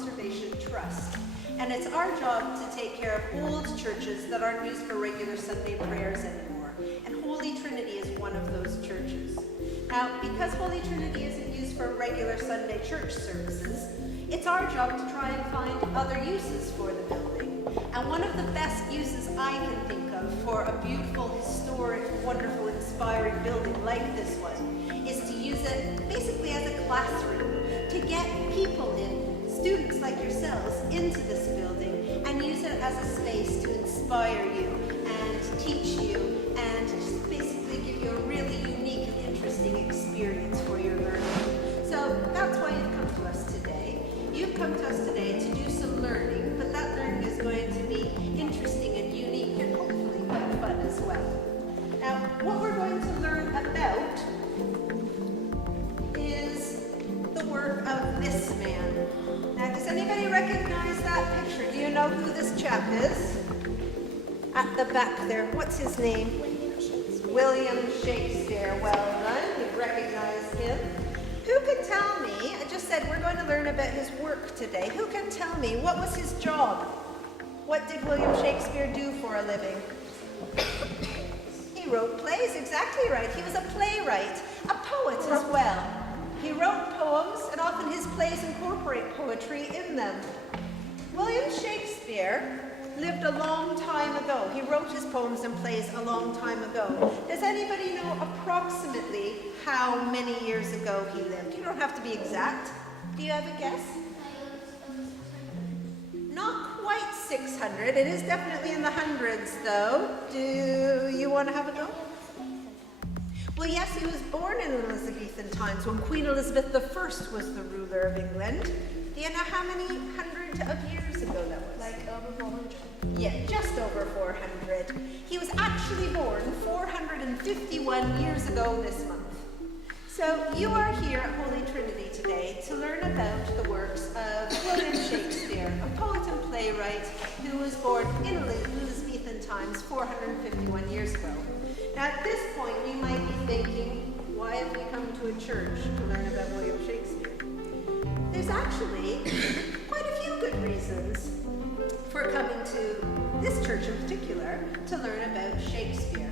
Conservation Trust. And it's our job to take care of old churches that aren't used for regular Sunday prayers anymore. And Holy Trinity is one of those churches. Now, because Holy Trinity isn't used for regular Sunday church services, it's our job to try and find other uses for the building. And one of the best uses I can think of for a beautiful, historic, wonderful, inspiring building like this one is to use it basically as a classroom, to get people in, students like yourselves, into this building and use it as a space to inspire you and teach you and just basically give you a really unique and interesting experience for your learning. So that's why you've come to us today. You've come to us today to do some learning, but that learning is going to be interesting and unique and hopefully quite fun as well. Now, what we're going to learn about is the work of this man. Now, does anybody recognize that picture? Do you know who this chap is? At the back there, what's his name? William Shakespeare. Well done, you recognize him. Who can tell me, I just said we're going to learn about his work today. Who can tell me, what was his job? What did William Shakespeare do for a living? He wrote plays, exactly right. He was a playwright, a poet as well. He wrote poems, and often his plays incorporate poetry in them. William Shakespeare lived a long time ago. He wrote his poems and plays a long time ago. Does anybody know approximately how many years ago he lived? You don't have to be exact. Do you have a guess? Not quite 600. It is definitely in the hundreds, though. Do you want to have a go? Well, yes, he was born in Elizabethan times when Queen Elizabeth I was the ruler of England. Do you know how many hundred of years ago that was? Like over 400. Yeah, just over 400. He was actually born 451 years ago this month. So you are here at Holy Trinity today to learn about the works of William Shakespeare, a poet and playwright who was born in Elizabethan times 451 years ago. Now at this point you might be thinking, why have we come to a church to learn about William Shakespeare? There's actually quite a few good reasons for coming to this church in particular to learn about Shakespeare.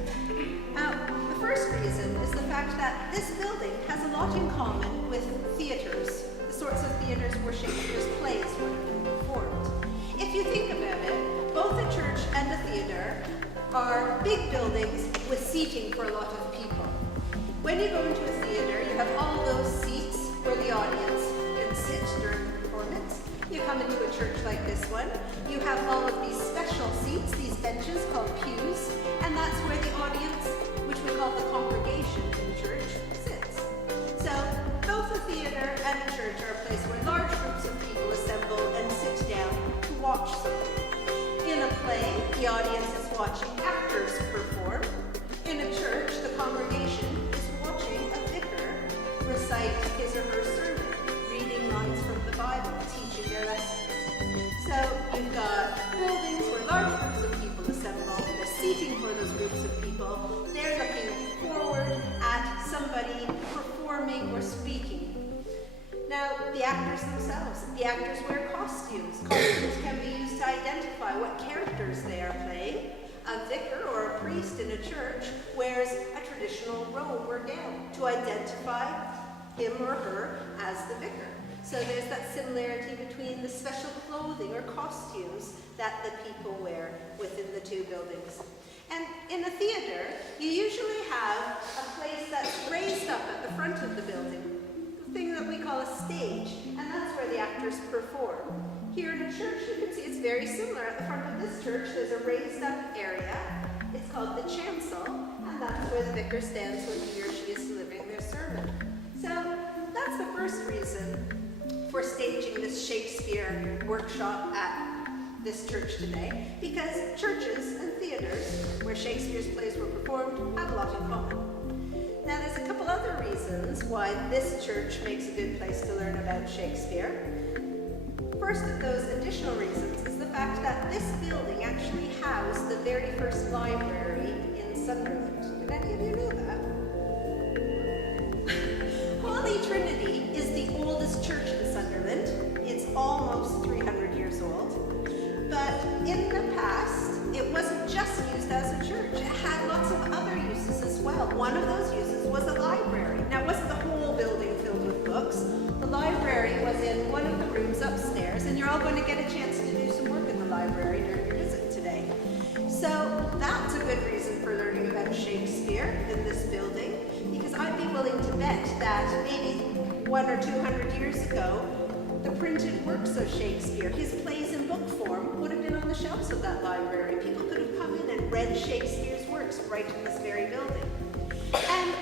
Now, the first reason is the fact that this building has a lot in common with theatres, the sorts of theatres where Shakespeare's plays would have been performed. If you think about it, both a church and a theatre are big buildings with seating for a lot of people. When you go into a theatre, you have all those seats where the audience can sit during the performance. You come into a church like this one, you have all of these special seats, these benches called pews, and that's where the audience, which we call the congregation in church, sits. So both a theatre and a church are a place where large groups of people assemble and sit down to watch something. In a play, the audience is watching actors perform. In a church, the congregation is watching a vicar recite his or her sermon, reading lines from the Bible, teaching their lessons. So you've got buildings where large groups of people assemble, they're seating for those groups of people, they're looking forward at somebody performing or speaking. Now, the actors themselves, the actors wear costumes. Costumes can be used to identify what characters they are playing. A vicar or a priest in a church wears a traditional robe or gown to identify him or her as the vicar. So there's that similarity between the special clothing or costumes that the people wear within the two buildings. And in a theater, you usually have a place that's raised up at the front of the building, the thing that we call a stage, and that's where the actors perform. Here in a church, you can see it's very similar. At the front of this church, there's a raised up area. It's called the chancel, and that's where the vicar stands when he or she is delivering their sermon. So that's the first reason for staging this Shakespeare workshop at this church today, because churches and theatres where Shakespeare's plays were performed have a lot in common. Now there's a couple other reasons why this church makes a good place to learn about Shakespeare. First of those additional reasons is the fact that this building actually housed the very first library in Sunderland. Did any of you know that? Holy Trinity is the oldest church in Sunderland. It's almost in the past, it wasn't just used as a church. It had lots of other uses as well. One of those uses was a library. Now, it wasn't the whole building filled with books. The library was in one of the rooms upstairs, and you're all going to get a chance to do some work in the library during your visit today. So that's a good reason for learning about Shakespeare in this building, because I'd be willing to bet that maybe 100 or 200 years ago, the printed works of Shakespeare, his plays in book form, would have been on the shelves of that library. People could have come in and read Shakespeare's works right in this very building. And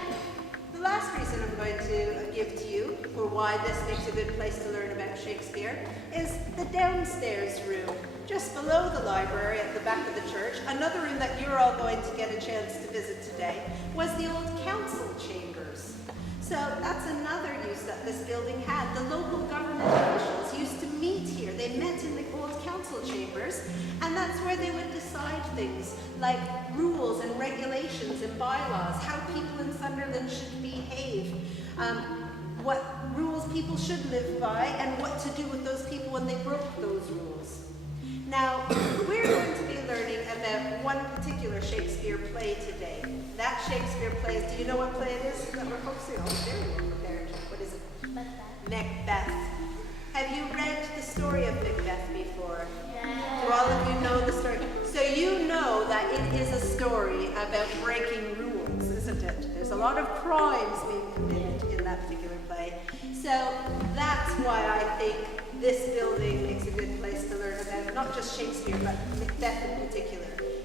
the last reason I'm going to give to you for why this makes a good place to learn about Shakespeare is the downstairs room, just below the library at the back of the church. Another room that you're all going to get a chance to visit today was the old council chambers. So that's another use that this building had. The local government officials used to meet here. They met in the old council chambers, and that's where they would decide things like rules and regulations and bylaws, how people in Sunderland should behave, what rules people should live by, and what to do with those people when they broke those rules. Now, we're going to be learning about one particular Shakespeare play today. That Shakespeare play is, do you know what play it is that we're focusing on? Very well prepared. What is it? Macbeth. Have you read the story of Macbeth before? Yeah. Do all of you know the story? So you know that it is a story about breaking rules, isn't it? There's a lot of crimes being committed in that particular play. So that's why I think this building makes a good place to learn about not just Shakespeare, but Macbeth in particular.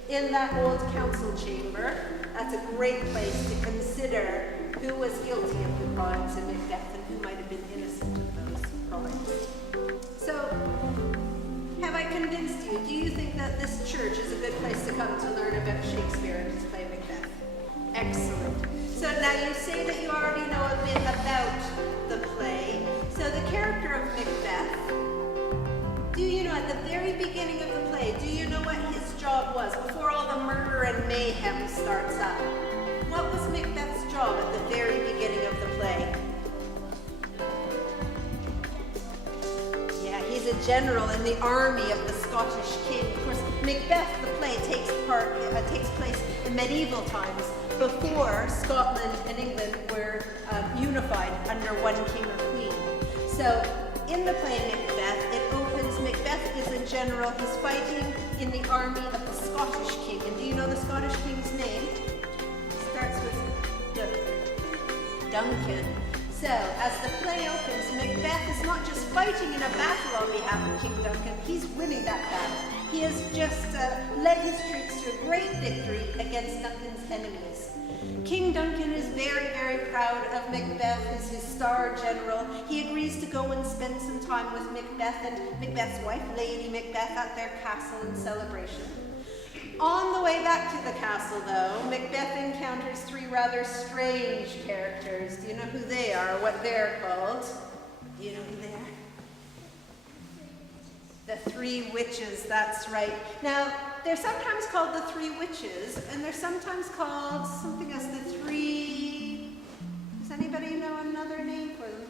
In that old council chamber, that's a great place to consider who was guilty of the crimes in Macbeth and who might have been innocent of those crimes. So, have I convinced you? Do you think that this church is a good place to come to learn about Shakespeare and his play Macbeth? Excellent. So now you say that you already know a bit about the play. So the character of Macbeth, do you know at the very beginning of the play, do you know what his job was before all the murder and mayhem starts up? What was Macbeth's job at the very beginning of the play? Yeah, he's a general in the army of the Scottish king. Of course, Macbeth, the play, takes place in medieval times, before Scotland and England were unified under one king or queen. So in the play Macbeth, it opens, Macbeth is a general, he's fighting in the army of the Scottish king. And do you know the Scottish king's name? It starts with Duncan. So as the play opens, Macbeth is not just fighting in a battle on behalf of King Duncan, he's winning that battle. He has just led his troops to a great victory against Duncan's enemies. King Duncan is very, very proud of Macbeth as his star general. He agrees to go and spend some time with Macbeth and Macbeth's wife, Lady Macbeth, at their castle in celebration. On the way back to the castle, though, Macbeth encounters three rather strange characters. Do you know who they are, what they're called? Do you know who they are? The three witches, that's right. Now, they're sometimes called the three witches, and they're sometimes called something as the three... Does anybody know another name for them?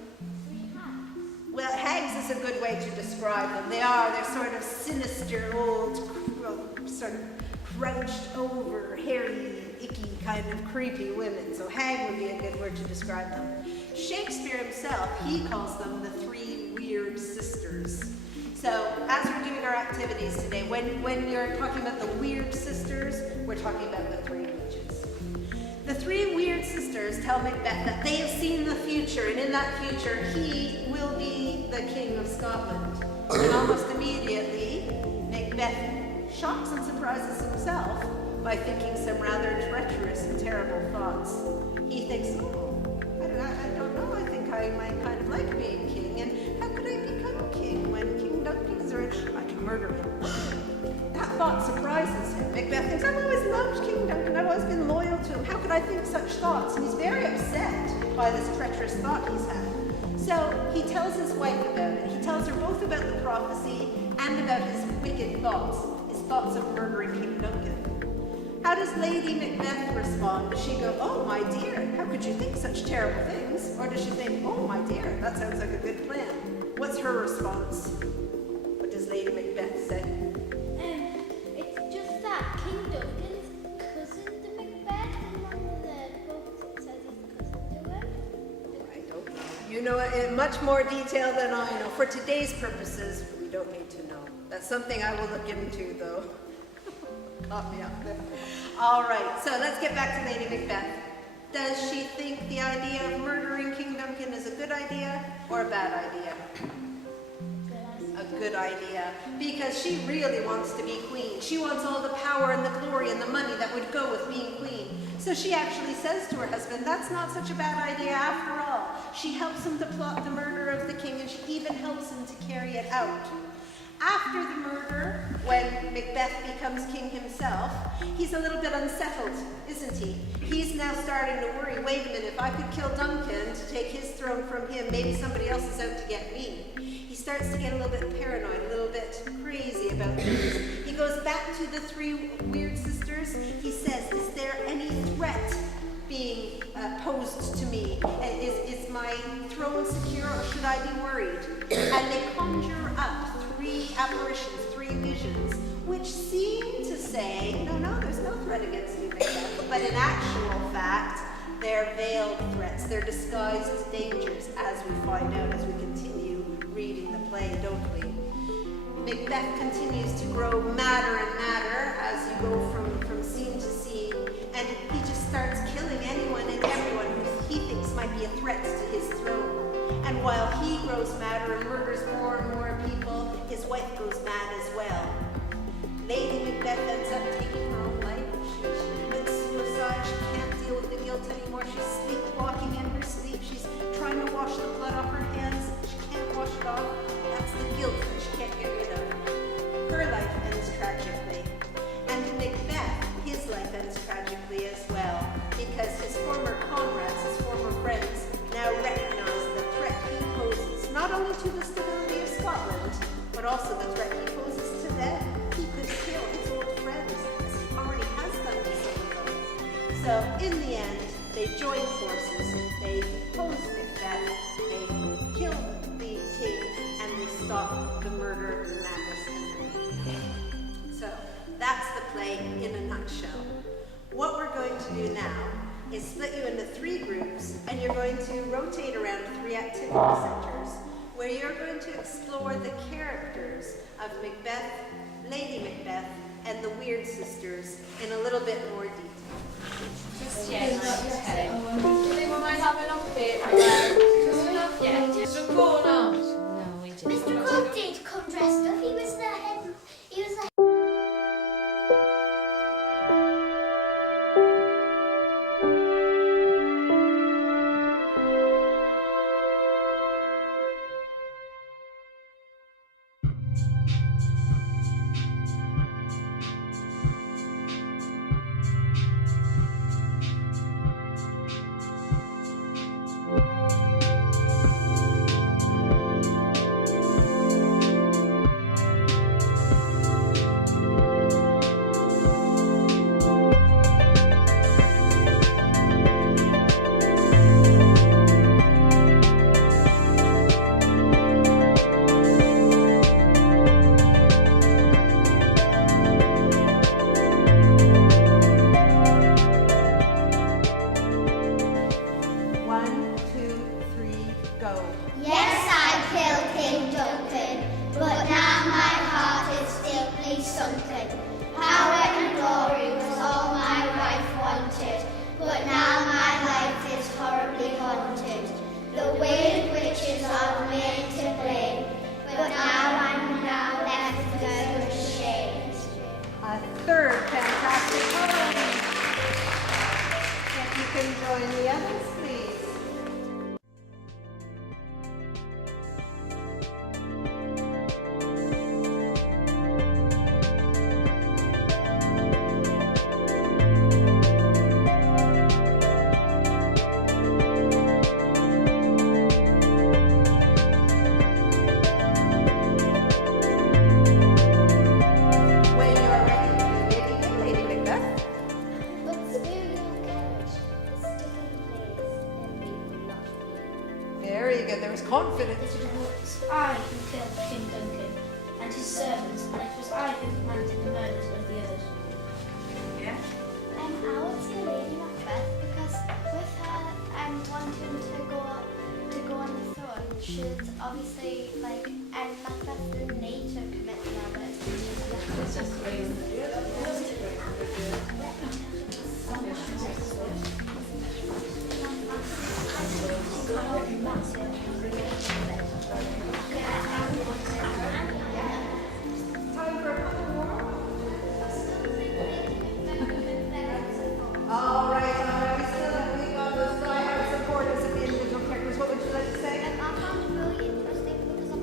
Three hags. Well, hags is a good way to describe them. They're sort of sinister, old, sort of crouched over, hairy, icky, kind of creepy women. So hag would be a good word to describe them. Shakespeare himself, he calls them the three weird sisters. So as we're doing our activities today, when you're talking about the weird sisters, we're talking about the three witches. The three weird sisters tell Macbeth that they have seen the future, and in that future, he will be the king of Scotland. And almost immediately, Macbeth shocks and surprises himself by thinking some rather treacherous and terrible thoughts. He thinks, I don't know, I think I might kind of like being king, and how could I become king when King Duncan is rich? I can murder him. That thought surprises him. Macbeth thinks, I've always loved King Duncan, I've always been loyal to him, how could I think such thoughts? And he's very upset by this treacherous thought he's had. So he tells his wife about it. He tells her both about the prophecy and about his wicked thoughts, his thoughts of murdering King Duncan. How does Lady Macbeth respond? Does she go, oh my dear, how could you think such terrible things? Or does she think, oh my dear, that sounds like a good plan? What's her response? What does Lady Macbeth say? in much more detail than I know. For today's purposes, we don't need to know. That's something I will look into, though. Caught me up there. All right, so let's get back to Lady Macbeth. Does she think the idea of murdering King Duncan is a good idea or a bad idea? A good idea, because she really wants to be queen. She wants all the power and the glory and the money that would go with being queen. So she actually says to her husband, that's not such a bad idea after all. She helps him to plot the murder of the king, and she even helps him to carry it out. After the murder, when Macbeth becomes king himself, he's a little bit unsettled, isn't he? He's now starting to worry, wait a minute, if I could kill Duncan to take his throne from him, maybe somebody else is out to get me. He starts to get a little bit paranoid, a little bit crazy about things. He goes back to the three weird sisters. He says, is there any threat being posed to me? Is my throne secure, or should I be worried? And they conjure up three apparitions, three visions, which seem to say, no, there's no threat against you, Macbeth. But in actual fact, they're veiled threats, they're disguised dangers, as we find out as we continue reading the play, don't we? Macbeth continues to grow madder and madder as you go from scene to scene, and he just starts killing anyone and everyone who he thinks might be a threat to his throne. And while he grows madder and murders more and more people, his wife goes mad as well. Lady Macbeth ends up taking her own life. She commits suicide. She can't deal with the guilt anymore. She's sleepwalking in her sleep. She's trying to wash the blood off her hands. She can't wash it off. That's the guilt that she can't get rid of. Her life ends tragically. And Macbeth, his life ends tragically as well, because his former comrades, his former friends, now recognize the threat he poses, not only to the stability of Scotland, but also the threat he poses to them. He could kill his old friends, as he already has done to some of them. So in the end, they join forces, they depose Macbeth, they kill the king, and they stop the murder, the madness, and the rape. So that's the play in a nutshell. What we're going to do now is split you into three groups, and you're going to rotate around three activity centers where you're going to explore the characters of Macbeth, Lady Macbeth, and the Weird Sisters in a little bit more detail. Just yet. Okay. Do they want to have an update? Just yet. Mr. Corner. No, we didn't. Mr. Cook did come dressed up. He was the head. He was the third fantastic poem. If you can join the others, please. Very good. There was confidence. It was I who killed King Duncan and his servants, and it was I who commanded the murders of the others. Yeah. I would say Lady Macbeth because with her wanting to go on the throne, should obviously like end Macbeth through nature commit murder. Time for a couple more. All right. We've got those diehard supporters of the individual characters. What would you like to say? I found it really interesting because I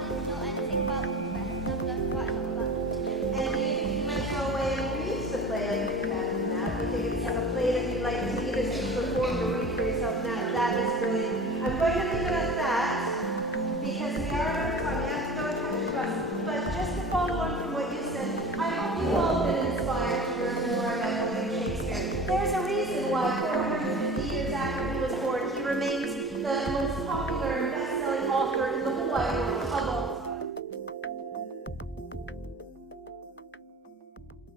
didn't know anything about Macbeth and I've learned quite a lot about it today. And you might go away and read the play like that now. If you think it's a play that you'd like to either see performed or read for yourself now, that is brilliant. I'm going to leave